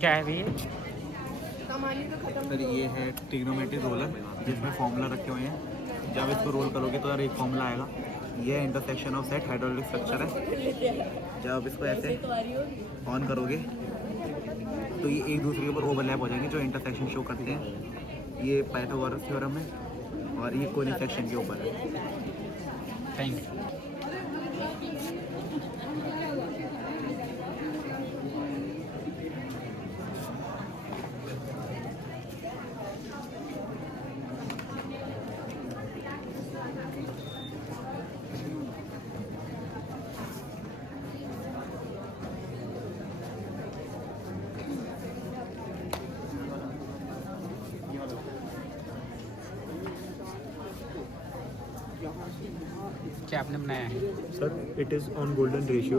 क्या है भैया? सर ये है ट्रिग्नोमेट्री रोलर, जिसमें फॉर्मूला रखे हुए हैं। जब इसको रोल करोगे तो यार एक फॉर्मूला आएगा। ये intersection of set hydraulic structure है। जब इसको ऐसे ऑन करोगे तो ये एक दूसरे के ऊपर ओवरलैप हो जाएंगे, जो इंटरसेक्शन शो करते हैं। ये पाइथागोरस थ्योरम है और ये कोनिक सेक्शन के ऊपर है। Thank you. क्या आपने बनाया है? Sir, it is on golden ratio.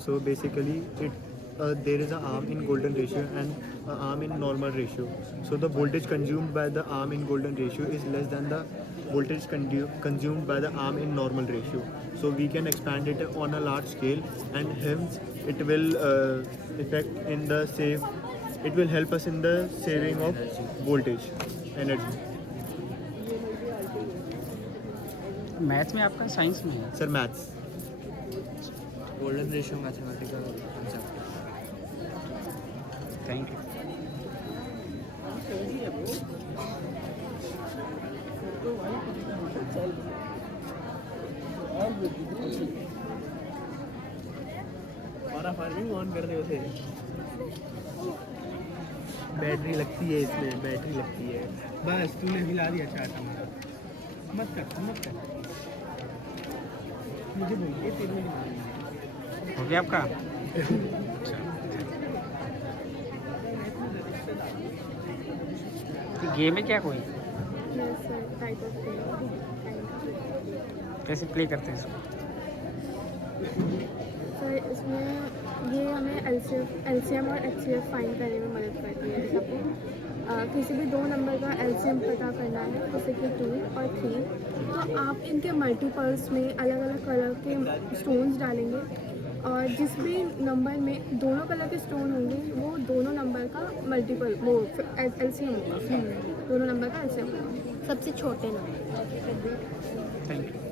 So basically, there is an arm in golden ratio and an arm in normal ratio. So the voltage consumed by the arm in golden ratio is less than the voltage consumed by the arm in normal ratio. So we can expand it on a large scale, and hence it will It will help us in the saving of voltage, energy. Maths में आपका, science में है? Sir, maths. Golden ratio mathematical concept. Thank you. Farming on कर दे उसे। Battery लगती है इसमें, battery लगती है। बस तूने हिला दिया चार्ट हमारा। मत कर मुझे बोलिए तेरे में हो गया आपका? गेम है क्या कोई? कैसे प्ले करते हैं इसको? सर इसमें ये हमें एलसीएम और एचसीएफ फाइंड करने में मदद करती है। जैसे आपको किसी भी दो नंबर का एलसीएम पता करना है, जैसे कि 2 और 3, तो आप इनके मल्टीपल्स में अलग अलग कलर के स्टोन्स डालेंगे और जिस भी नंबर में दोनों कलर के स्टोन होंगे वो दोनों नंबर का मल्टीपल वो एलसीएम होगा। दोनों नंबर का एलसीएम होगा, सबसे छोटे नंबर। Thank you.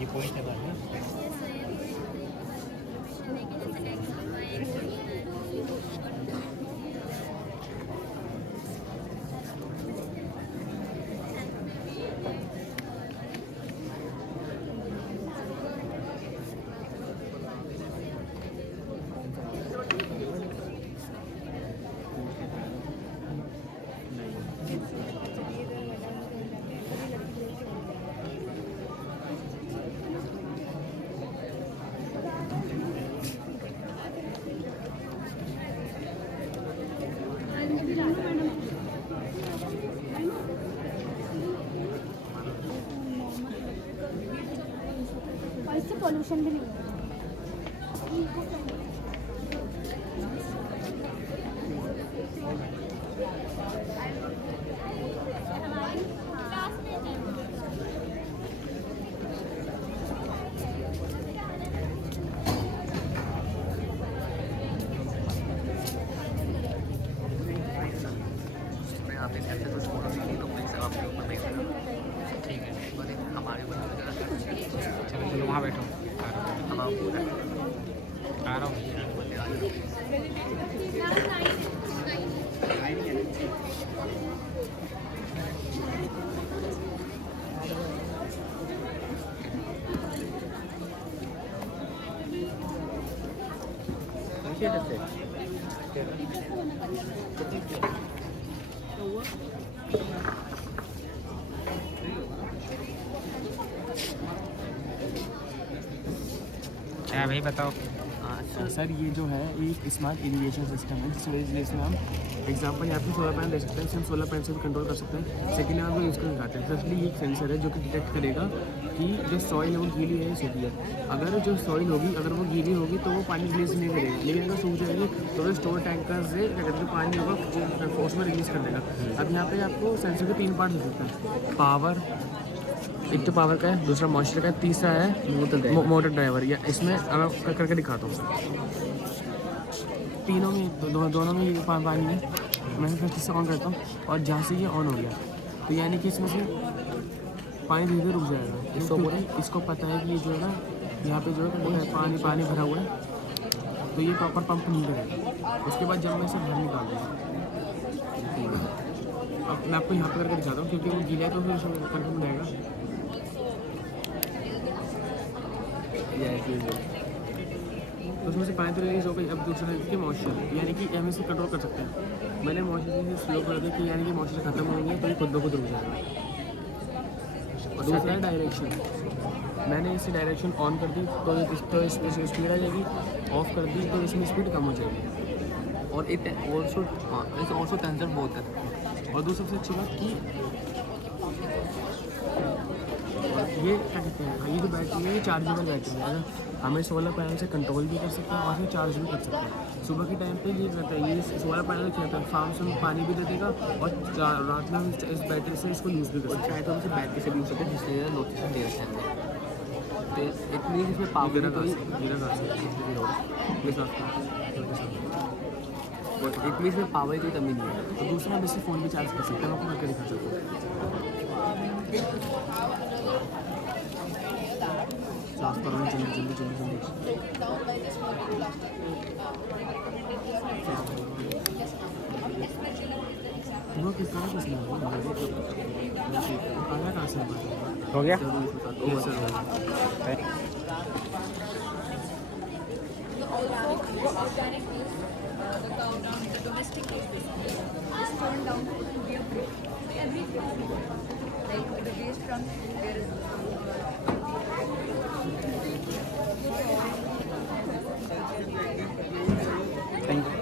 ये पॉइंट है ना? और इससे पॉल्यूशन भी नहीं होगा। आप एक ऐसे कुछ फोटो लीजिए तो प्लीज आप ऊपर देख लेना। ठीक है, हमारे ऊपर चलो वहाँ बैठो। हम आपको आ रहा हूँ। क्या भाई बताओ। सर ये जो है एक स्मार्ट इरिगेशन सिस्टम है जिसमें हम एग्जांपल यहाँ पे सोलर पैनल दे सकते हैं, जिससे हम सोलर पैनल से भी कंट्रोल कर सकते हैं। सेकेंड हम लोग यूज़ कर दिखाते हैं। फर्स्टली ये एक सेंसर है जो कि डिटेक्ट करेगा कि जो सॉइल है वो गीली है या सूखी है। अगर जो सॉइल होगी अगर वो गीली होगी तो वो पानी रिलीज नहीं करेगा, लेकिन अगर सूख जाएगी तो वो स्टोर टैंकर से क्या कहते हैं पानी होगा वो फोर्स में रिलीज़ कर देगा। अब यहाँ पे आपको सेंसर के 3 पार्ट हो सकते हैं, पावर, एक तो पावर का है, दूसरा मॉइस्चर का है, तीसरा है मोटर ड्राइवर। या इसमें मैं करके दिखाता हूँ। तीनों में दोनों में ये पानी है। मैं फिर से ऑन करता हूँ और जहाँ से ये ऑन हो गया तो यानी कि इसमें से पानी धीरे धीरे रुक जाएगा। इसको पता है कि ये जो है ना यहाँ पे जो है पानी भरा हुआ है, तो ये प्रॉपर पंप नहीं करेगा। उसके बाद जब मैं इसे बाहर निकाल दूँगा, अब मैं आपको यहाँ पे करके दिखाता हूँ क्योंकि वो गीला है तो फिर करके मिलाएगा। तो उसमें से पानी तो रिलीज हो गई। अब दूसरा है मॉइस्चर, यानी कि हम इसे कंट्रोल कर सकते हैं। मैंने मॉइस्चर से स्लो कर दिया कि यानी कि मॉइस्चर खत्म हो गया तो ये खुद ब खुद रुक जाएगा। और दूसरा है डायरेक्शन, मैंने इसे डायरेक्शन ऑन कर दी तो इसमें स्पीड आ जाएगी, ऑफ कर दी तो इसमें स्पीड कम हो जाएगी। और इट ऑल्सो टेंसर बहुत है। और दूसरी सबसे अच्छी बात कि ये क्या कहते हैं, ये जो बैटरी है ये चार्जेबल बैटरी है। अगर हमें सोलर पैनल से कंट्रोल भी कर सकते हैं और फिर चार्ज भी कर सकते हैं। सुबह के टाइम पे ये रहता है, ये सोलर पैनल क्या होता है, फार्म से पानी भी दे देगा और रात में हम इस बैटरी से इसको यूज़ भी कर सकते हैं। चाहे तो हम इसे बैटरी से भी यूज़ करते हैं जिससे नोटिस दे रहे हैं। तो इतनी इसमें पावर है, तो इतनी इसमें पावर की कमी नहीं है। तो दूसरा हम इससे फ़ोन भी चार्ज कर सकते हैं, आपको करके दिखा सकते हैं। साफ करो जल्दी। वो किस तरह किसने आया कहाँ से हो गया? यस सर, हो गया। Thank you.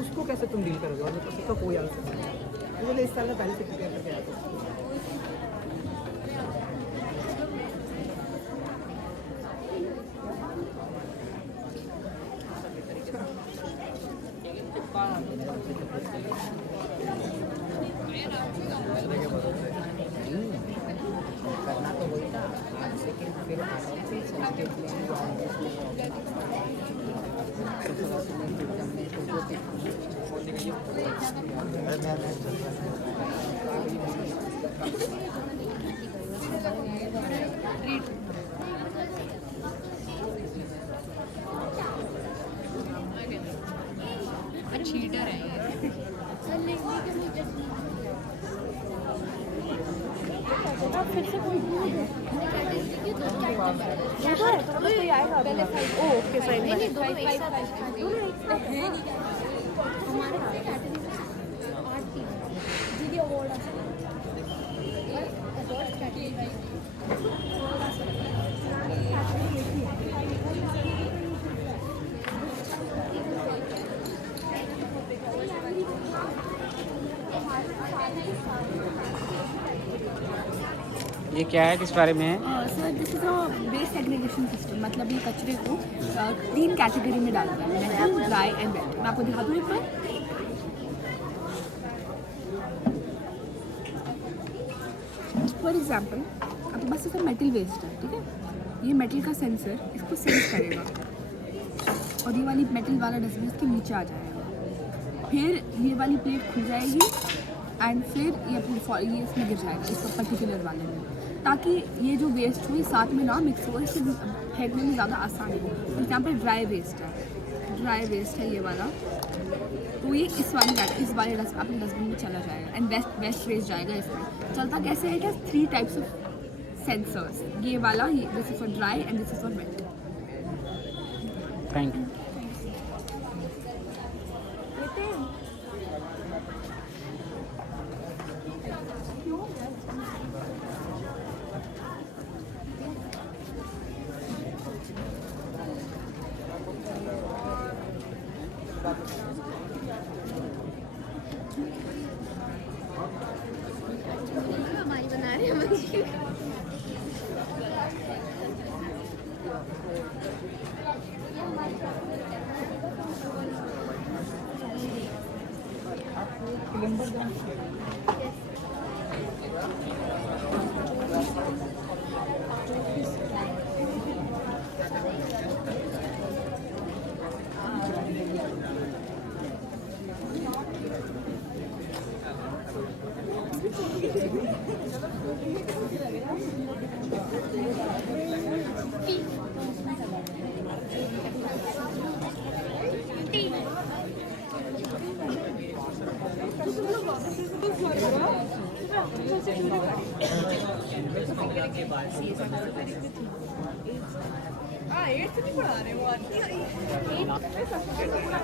उसको कैसे तुम डील करोगे? और उसका कोई आंसर नहीं। मुझे इस साल में पहले से प्रिपेयर करके आया था। करना तो वही था, लेकिन फिर चीटर है फिर से कोई आएगा पहले ओके फाइन नहीं दोनों एक साथ है हमारे दीदी अवार्ड ये क्या है, किस बारे में है? Sir this is a waste segregation system. मतलब ये कचरे को 3 कैटेगरी में डालता है, मेटल, ड्राई एंड वेट। मैं आपको दिखा दूँ एक बार। फॉर एग्जाम्पल आपके पास जैसे मेटल वेस्ट है, ठीक है, ये मेटल का सेंसर इसको सेंस करेगा और ये वाली मेटल वाला डस्टबिन इसके नीचे आ जाएगा। फिर ये वाली प्लेट खुल जाएगी एंड फिर ये इसमें गिर जाएगा इस पर्टिकुलर वाले में, ताकि ये जो वेस्ट हो ये साथ में ना मिक्स हो, इससे फेंकने में ज़्यादा आसान हो। फॉर एग्जाम्पल ड्राई वेस्ट है ये वाला, तो ये इस वाले अपने डस्टबिन में चला जाएगा एंड वेस्ट वेस्ट जाएगा इसमें। चलता कैसे है क्या, 3 टाइप्स ऑफ सेंसर्स, ये वाला, this is for dry and this is for wait. Thank you. हमारी बना रहे हैं मछली।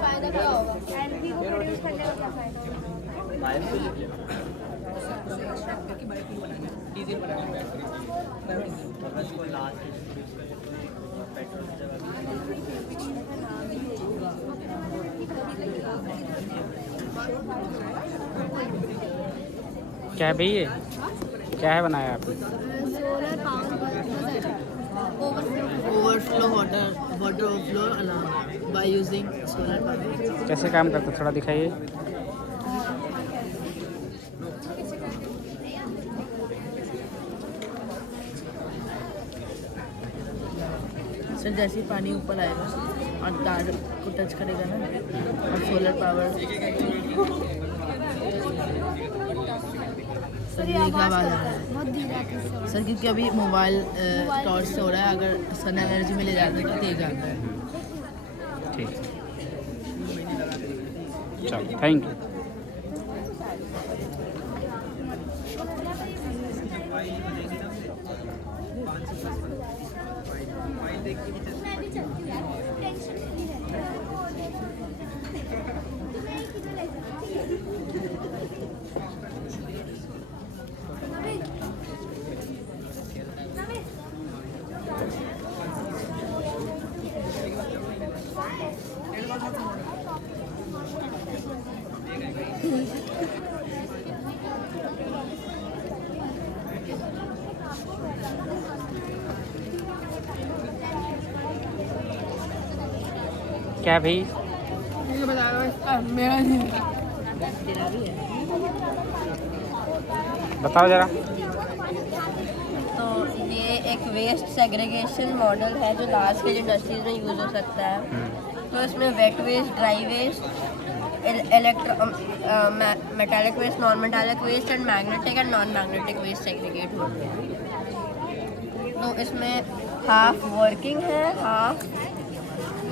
फायदा क्या होगा, एनपी को प्रोड्यूस करने का क्या फायदा होगा? क्या है भाई ये, क्या है बनाया आपने? Solar power overflow water overflow alarm by using solar power. कैसे काम करता है थोड़ा दिखाइए। सर जैसे ही पानी ऊपर आएगा और तार को टच करेगा ना, और सोलर पावर सर ये क्या आवाज़ आ रहा है बहुत धीरे आती है सर, क्योंकि अभी मोबाइल टॉर्च से हो रहा है, अगर सन एनर्जी में ले जाते हैं तो तेज आता है। ठीक, चलो थैंक यू। मैं भी चलती हूँ, टेंशन नहीं रहती। तुम्हें एक ही तो ले सकती क्या भाई, मुझे बता दो, मेरा नहीं बताओ ज़रा। तो ये एक वेस्ट सेग्रीगेशन मॉडल है जो लार्ज स्केल इंडस्ट्रीज में यूज़ हो सकता है। तो इसमें wet waste, dry waste, metallic waste, non metallic waste and magnetic and non magnetic waste segregate होते हैं। तो इसमें हाफ वर्किंग है,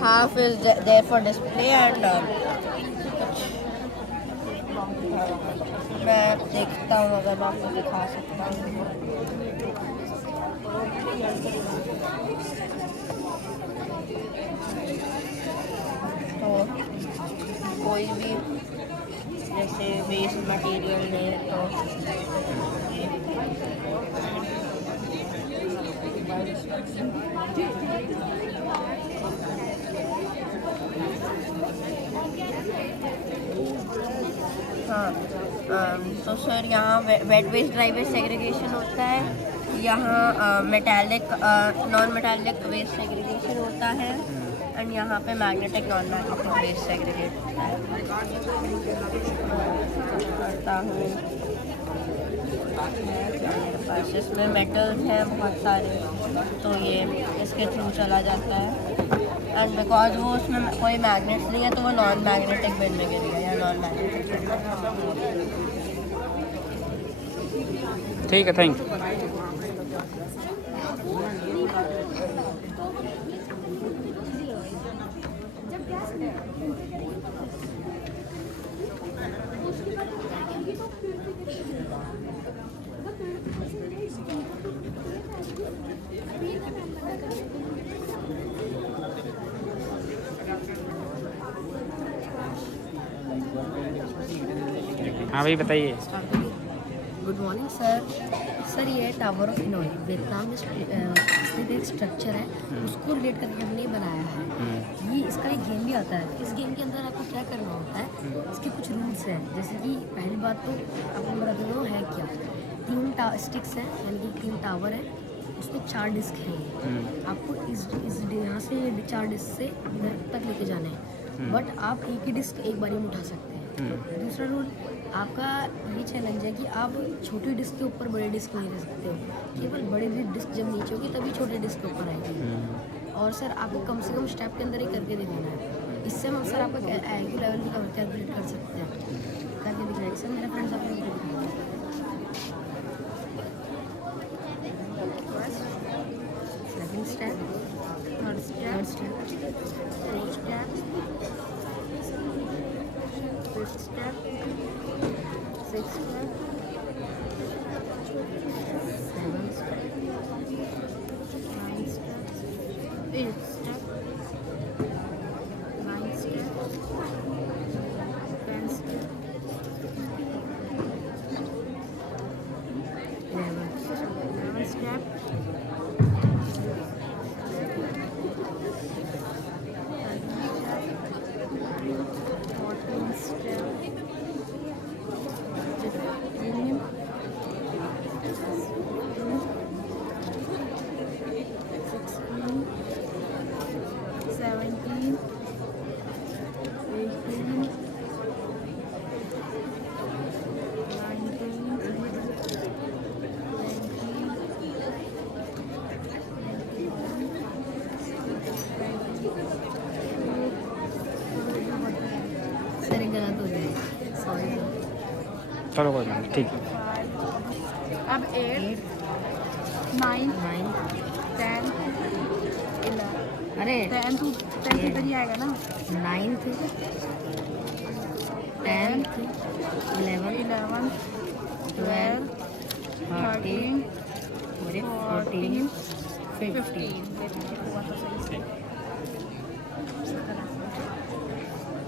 half is there for display and मैं देखता हूँ अगर मैं आपको दिखा सकता हूँ। तो कोई भी जैसे वेस्ट मटेरियल है तो हाँ, तो सर यहाँ wet waste dry waste segregation होता है, यहाँ metallic non metallic waste segregation होता है एंड यहाँ पे magnetic non magnetic waste segregate होता है। करता हूँ, मेरे पास इसमें मेटल्स हैं बहुत सारे, तो ये इसके थ्रू चला जाता है एंड बिकॉज वो उसमें कोई मैग्नेट्स नहीं है तो वो नॉन मैग्नेटिक बिन में गिर गया या नॉन मैग्नेटिक बिन में। ठीक है, थैंक यू। हाँ भाई बताइए। Good morning sir. सर ये है टावर ऑफ इनोई, वियतनाम में स्थित एक स्ट्रक्चर है, उसको रिलेट करके हमने बनाया है। ये इसका एक गेम भी आता है। इस गेम के अंदर आपको क्या करना होता है, इसके कुछ रूल्स हैं। जैसे कि पहली बात तो आपको बता दो है क्या, 3 स्टिक्स हैं, यानी कि 3 टावर है, उसमें 4 डिस्क हैं। आपको इस यहाँ से 4 डिस्क से इधर तक लेके जाना है, बट आप एक ही डिस्क एक बारी में उठा सकते हैं। दूसरा रूल आपका ये चैलेंज है कि आप छोटी डिस्क के ऊपर बड़े डिस्क नहीं रख सकते हो, केवल बड़े डिस्क जब नीचे होगी तभी छोटे डिस्क के ऊपर आएगी। और सर आपको कम से कम स्टेप के अंदर ही करके दिखाना है, इससे हम सर आपका IQ लेवल भी कैलकुलेट कर सकते हैं। करके दिखाएंगे सर, मेरे फ्रेंड्स आपको second step, third step, fourth step, fifth step, sixth step, seventh step, ninth step, eighth step, ninth step, 10th step, 11th step, 14th step, 15th, 16th, 17th, 18th, 19th, sir एक गलत हो जाए, sorry sir. चलो कोई बात नहीं, ठीक है। अब 8, 9, 10, 11। अरे 10 इधर ही आएगा ना। 9th, 10th, 11th, 11, 12, 13, 14, 15। 15।